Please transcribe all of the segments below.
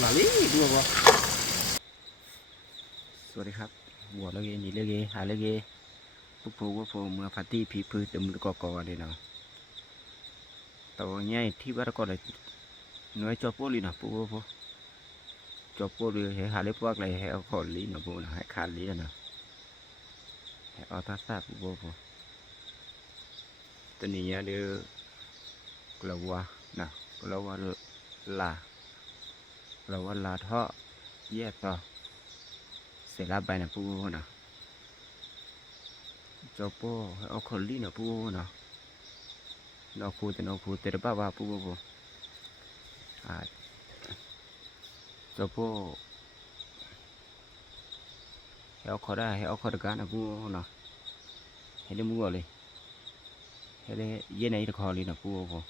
หล่อลี่ดูบ่สวัสดีครับหัวเลือนี่เลือหาเลือปุ๊บปุ๊บปุ๊บเมื่อพาร์ตี้ผีพื้นดมกอกเลยเนาะตัวใหญ่ที่บ้านก็เลยหน่วยจอปูลีเนาะปุ๊บปุ๊บจอปูลีให้หาเล็บพวกอะไรให้เอาขอลีเนาะปุ๊บให้ขาดลีเนาะให้เอาท่าซาปุ๊บปุ๊บตัวนี้เดี๋ยวกลัวนะกลัวลากลัวลาท่อแย่ต่อเสร็จแล้วไปนะปุ๊บปุ๊บเนาะจอปูให้เอาขอลีเนาะปุ๊บปุ๊บเนาะnó phu thì nó bảo phu à cho phu heo khó đã heo khó được cái nào phu nó hay đi mua rồi hay đi dây này được khó đi nào phu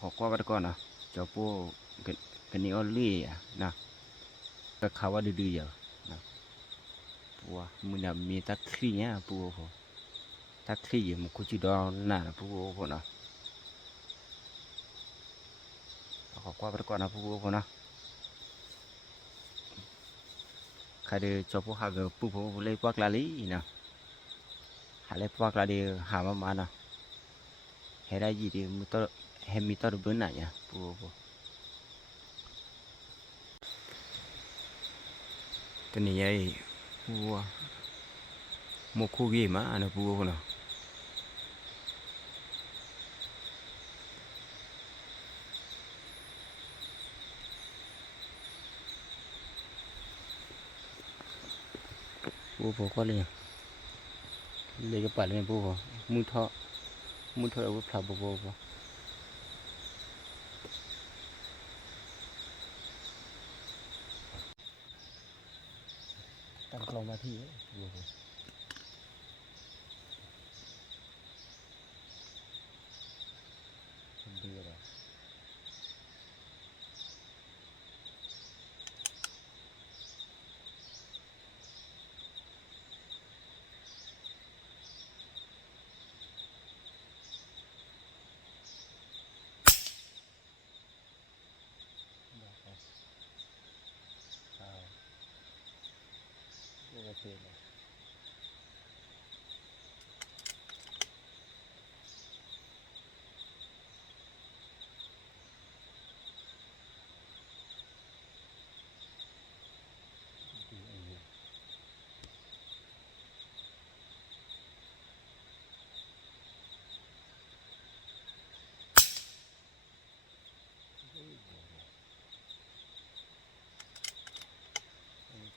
khó qua bắt con nào cho phu cái này only nào cái khâu đi đi giờ nào phu mình làm mi tắc khi nhá phu tắc khi một cô chỉ đó là phu nào khó qua bắt con nào phu nào khai để cho phu hàng phu lấy quạt lá lý nè hãy lấy quạt lá đi hàm mà nè hay là gì thì mi to được bữa này nha phu cái này vậy phu một khu gì mà anh phu nè phu có liền lấy cái bản này phu mua thọ ở phà phu tăng còngมาที่phuดีเลยโอเคเลย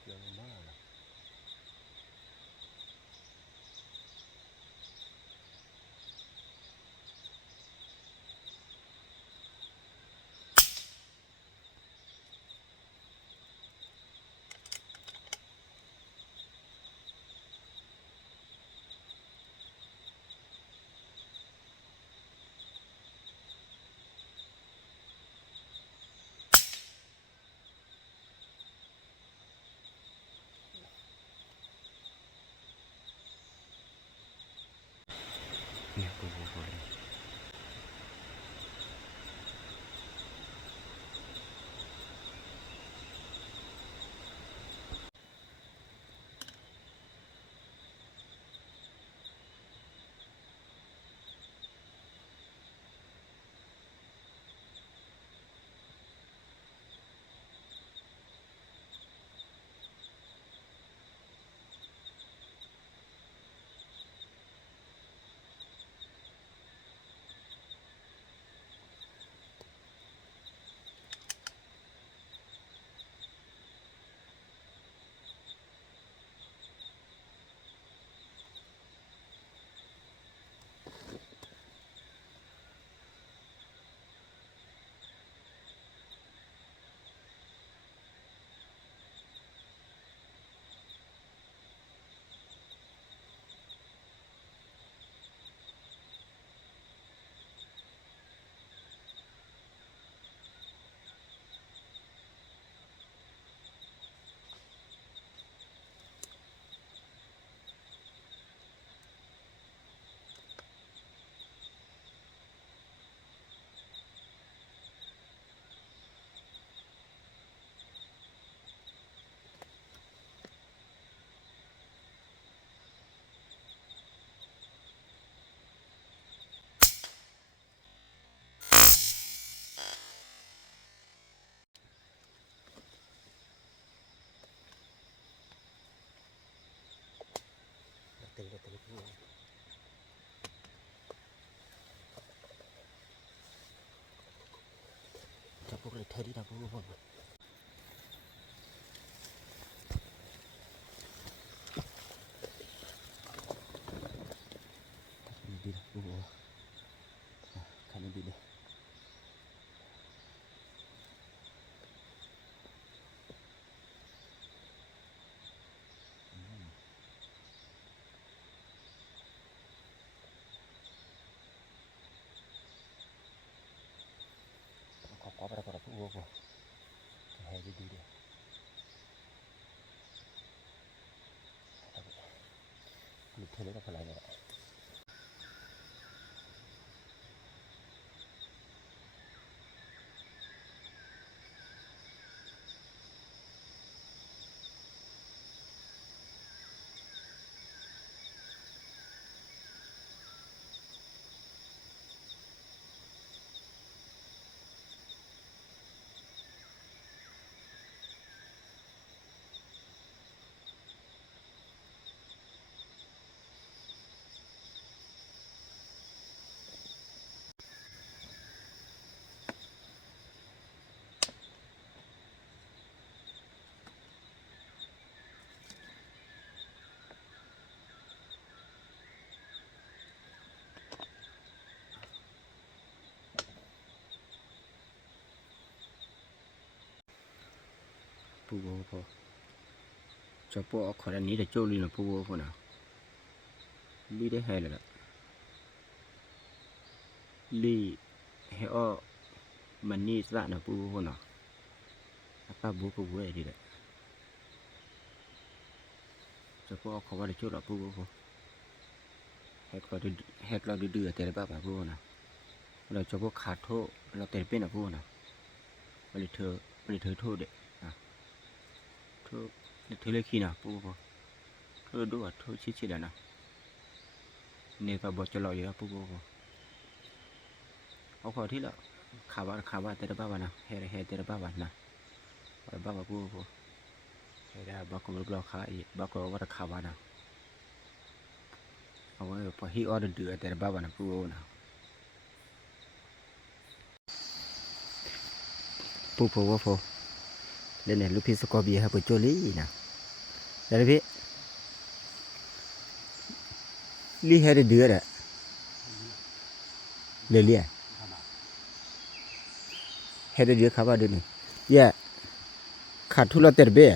เกี่ยวมากเลยเนี่ยphuเลย จะพวกเลยเธอที่ทำพวกผมดีนะพวกคันนี้ดีเลยขอประกอบพวกผมให้ดีเลยหลุดเธอเลยก็พลายเลยพวกผมจะพวกคนนี้จะโจลีนะพวกผมนะลีได้ให้เลยละลีให้อ้อมันนี่สะนะพวกผมนะป้าบัวก็บัวดีเลยจะพวกเขาว่าจะโจละพวกผมแฮกเราดื้อแต่ละบ้าพวกนะเราจะพวกขาดโทษเราเตะเป็นนะพวกนะมันเลยเธอโทษเด็กอ่ะโทษเธอเลยขี้นะพวกผมโทษด้วยโทษชิดๆนะเนี่ยก็บอกจะลอยอยู่แล้วพวกผมเอาขอที่ละขาว่าแต่ละบ้านะแฮแต่ละบ้านะบ้าพวกผมแฮได้บ้าก็ไม่รู้ขาอีบ้าก็ว่าขาว่านะเอาไว้พอฮีออเดอร์เดือแต่ละบ้านะพวกนะพวกผมว่าพอเล่นเนี่ยลูกพี่สกอร์บีครับไปโจลี่นะเดี๋ยวพี่ลี่ให้ได้เดือดอะเลี่ยให้ได้เดือดครับว่าเดือนนี้แย่ขาดทุนเราเต็มเบ้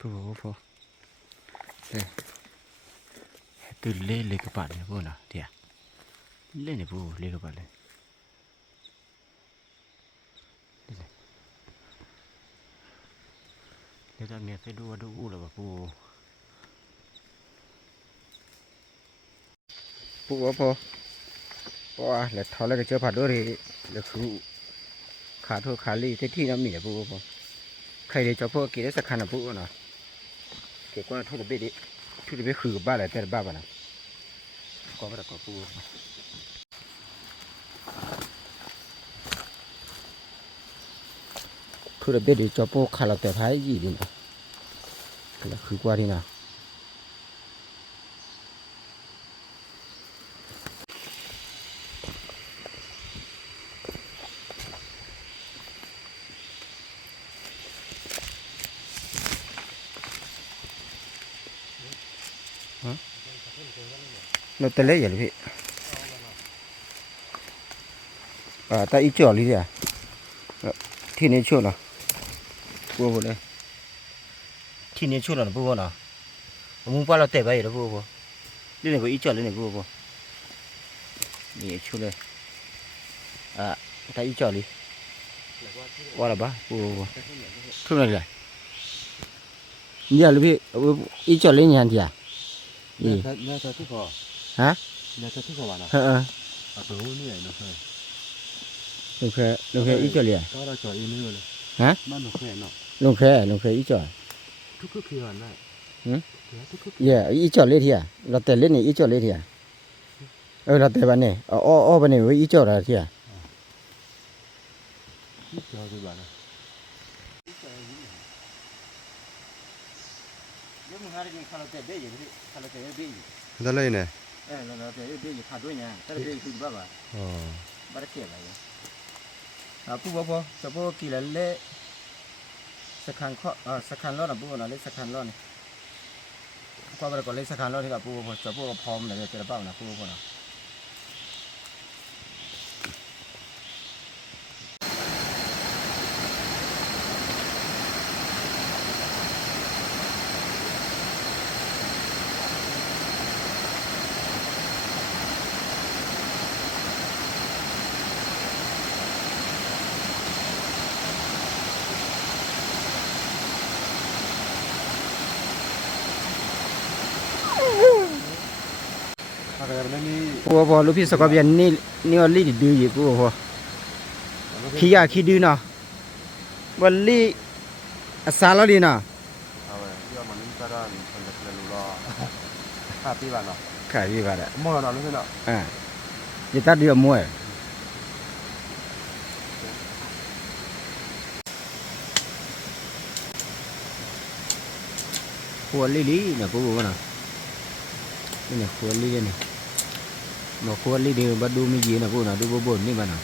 พวกผมพอตื่นเล่นเลยกับบ้านเนี่ยพวกนะเดี๋ยวเล่นเนี่ยพวกเล่นกับบ้านเลยเดี๋ยวตอนนี้ไปดูแล้วว่าพวกว่าพอ哇，来掏那个脚帕多的，来出卡头卡里，这天上米不，开的脚帕给的是看了不呢？给光偷的别的，偷的别喝个巴来，带着爸爸呢，搞不得搞不。偷的别的脚帕看了带牌子的呢，给他喝过的呢。nó tới lấy vậy đi à ta ít chọn đi à thì nên chọn nào bùa bùa đây thì nên chọn là bùa nào muốn qua là tệ vậy đó bùa bùa đây này có ít chọn đây này bùa bùa để chọn đây à ta ít chọn đi qua là ba bùa bùa không này lại giờ lúc bị ít chọn lên nhà gì à gì hả lồng khe ít chọn liền hả lồng khe ít chọn yeah ít chọn lên thì à là tè lên này ít chọn lên thì à là tè bạn này bạn này với ít chọn là thì à đó đây này nó để thả đuôi nhà cái để thử bác bắt được vậy à bố cho bố kỳ là lê sắc khăn lo là bố là lê sắc khăn lo này qua bây giờ còn lê sắc khăn lo thì cả bố cho bố phom này để bao là bố nào bố lúc khi sao có biển ni lấy để đưa gì bố khi đưa nàoวันนี้ซาลาดีนะขายพี่บ้านอ่ะมั่วเราไม่ใช่เนาะจะตัดเดือดมั่วหัวลี่ๆนะปุ๊บนะนี่เนี่ยหัวลี่เนี่ยมาหัวลี่เดียวบัดดูมีเยอะนะปุ๊บนะดูบ่นนี่มันนะ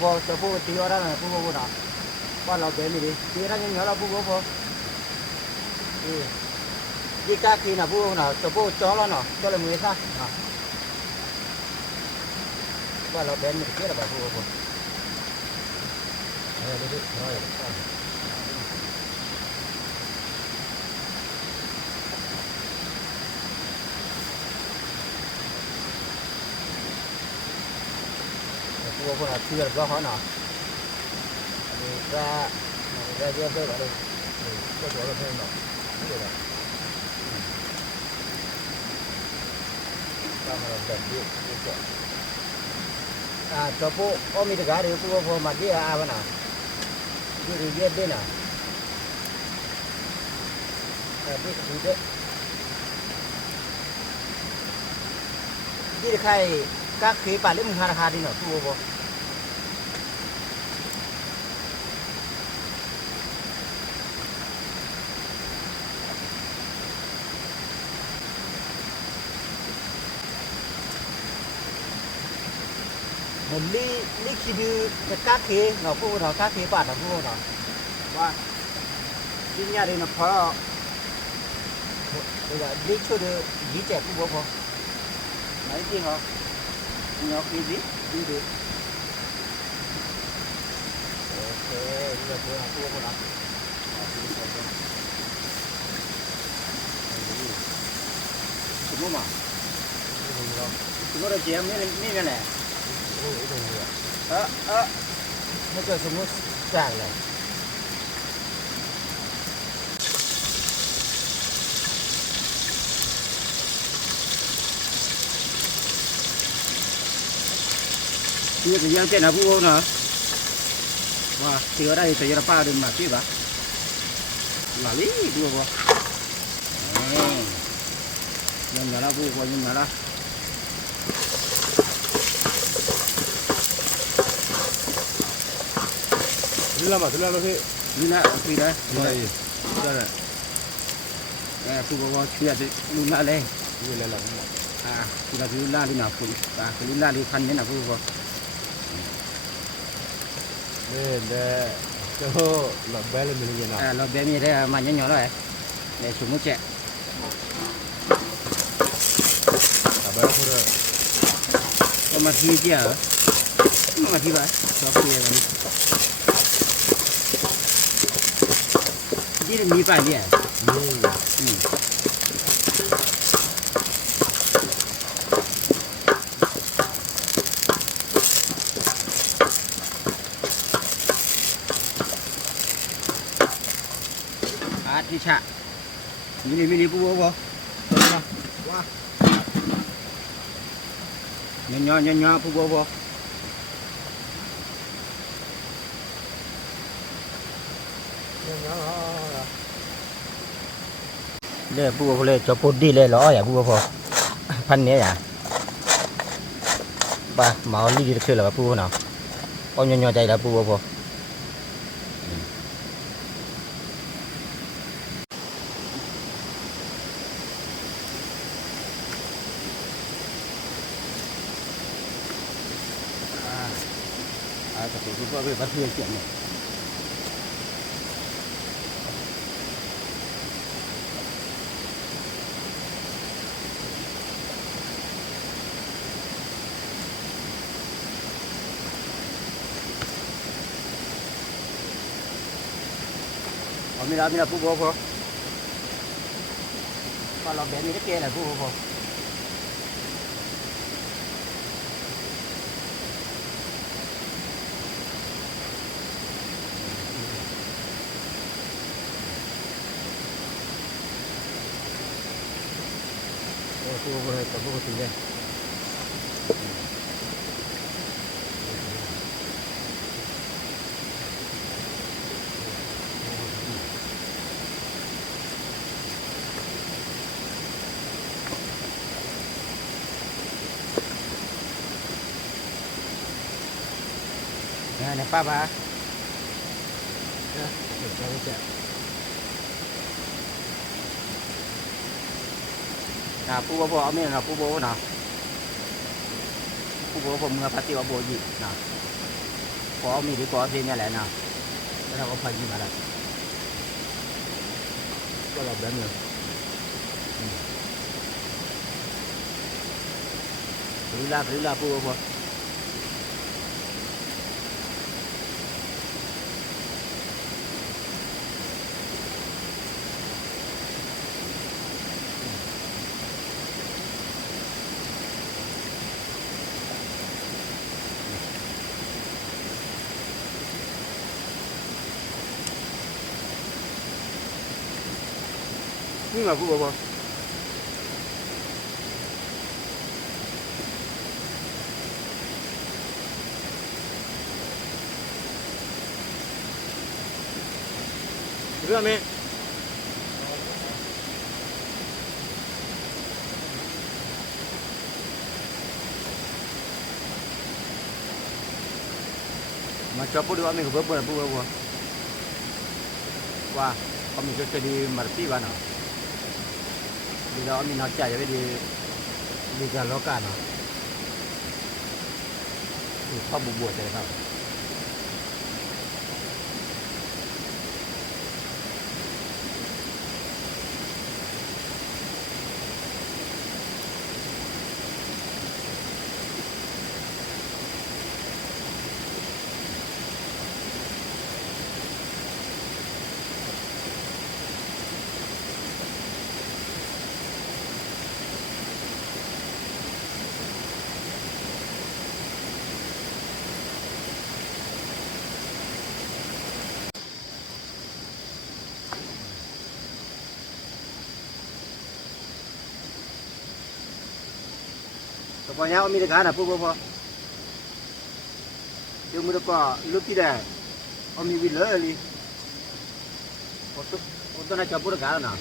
bố cho bố tí ở đó này bố nào conเราđể mình đi tí ra những nhỏ là bố đi cá khi nào bố nào cho bố chó nó nào cho là người khác conเราđể mình kia là bố bố là chưa có hỏi nào ra dưa vào đây có chỗ là thêm nào cái này ta mà làm đi cho bố ôm đi cả đi bố mà đi bên nào đi đi bên nào đi đấy đi khai các khí bản lĩnh hà đi nào bố một ly khi đưa các khí nó phụ nó các khí bản nó phụ nó và đi nhà đây nó phá bây giờ đi cho được gì trẻ cũng vô nói gì hả nhỏ khí gì đi được ok bây giờ tôi là phụ nó mua mà chúng nó được chị em miếng này nó cho súng nó sàng này như cái giang trên là vui nè và thì ở đây thì là pha đừng mà chứ bà là lý đua vào nhưng mà nó vui qua nhưng mà đó thứ là nó thế như là khi đấy này cho rồi phụ vào chuyện thì luôn lại lên như là thì là cứ la đi nào phụ và cứ la đi khăn thế nào vui vào nên cho là bé lên mình như nào nó bé như thế mà nhỏ rồi để xuống một trẻ bé thôi rồi mà thi chứ hả mà thi vậy cho kia rồi đi được mì phải đi à đi chạ mini bố bố nhỏ bố bốเลยบวเลยจะพูดดีเลยล้ออย่าบวพอพันนี้อย่าบ้าหมาลีดีคือหรอพูเนาะเอาหย่อใจแล้วบวพอแต่ผมก็ไปวัดเพื่อนเกี่ยงเนี่ยมีเราผู้บ่พอพอเราแบบนี้ก็เกล้แหละผู้บ่พอผู้บ่เลยกับผู้บ่ถึงเลยnày pa ba nào pu bố bố mình là pu bố nào pu bốผมเงาพัดที่ว่าโบยีnào cóมีดีกว่าที่นี่แหละnàoแล้วเราก็พายิงมาแล้วก็หลบได้เลยหรือลาpu bố bố nhưng mà phụ bố Đưa mẹ mà cho phụ đưa mình có bữa bữa qua con mình cho đi marti vào nào bây giờ mình nói chạy về đi ra ló cả nào thì không buồn chạy đâu พอเนี้ยมีแต่การนะปุ๊บพอเดี๋ยวมือก็ลุกที่ได้เอามีวินเลยเลยโอ้ตัวนั้นจะพูดการนะ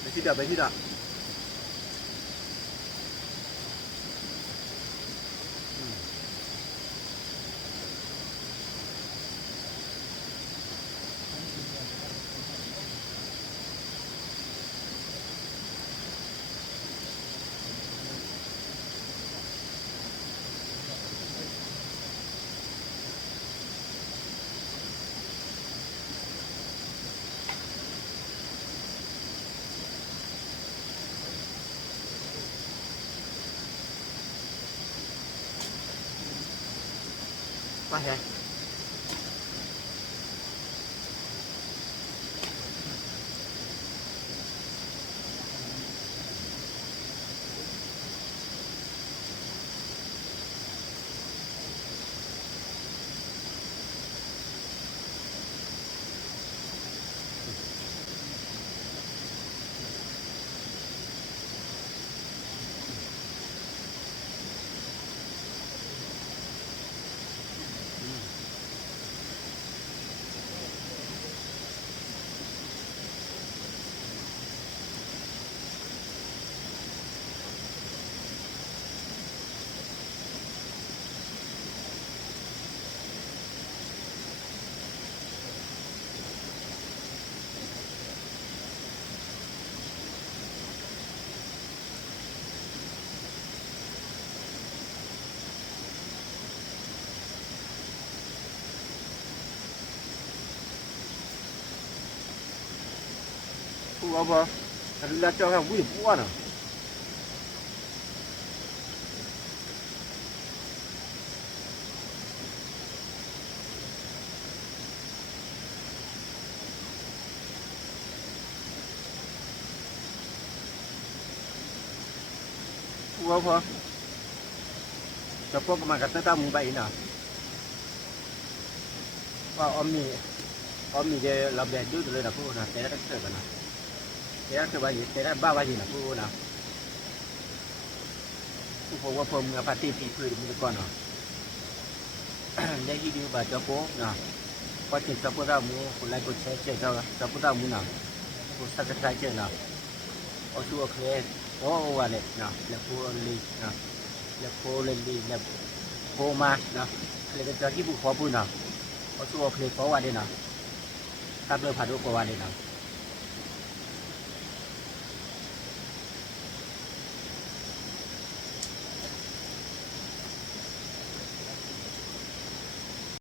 ไปที่เดียวไปที่เดียว ไปฮะผู้ว่าพอแล้วเจ้าข้างผู้หญิงผู้ว่าน่ะผู้ว่าพอจะพบประมาณกับตั้งมือใบน่ะว่าอมมีเดี๋ยวเราแบกดื้อเลยนะผู้นะแต่ละเกิดกันนะแต่ละเกิดว่าอยู่แต่ละบ้าว่าอยู่นะผู้นะผู้พบว่าผมกับปาร์ตี้ปีพื้นมือก่อนเนาะได้ที่ดีแบบเจ้าโป๊ะนะพอจิตสับปะรดมูคนไลค์กดแชร์เจ้าสับปะรดมูนะผู้สับสไครเจอนะเอาชัวร์เคลสโอ้ว่าเลยนะแล้วผู้ลีนะแล้วผู้เล่นลีแล้วผู้มานะเลยเป็นเจ้าที่ผู้ขอพูดนะเอาชัวร์เคลสเพราะว่าเด่นนะตัดเรือผ่านรูปกว่าเด่นนะ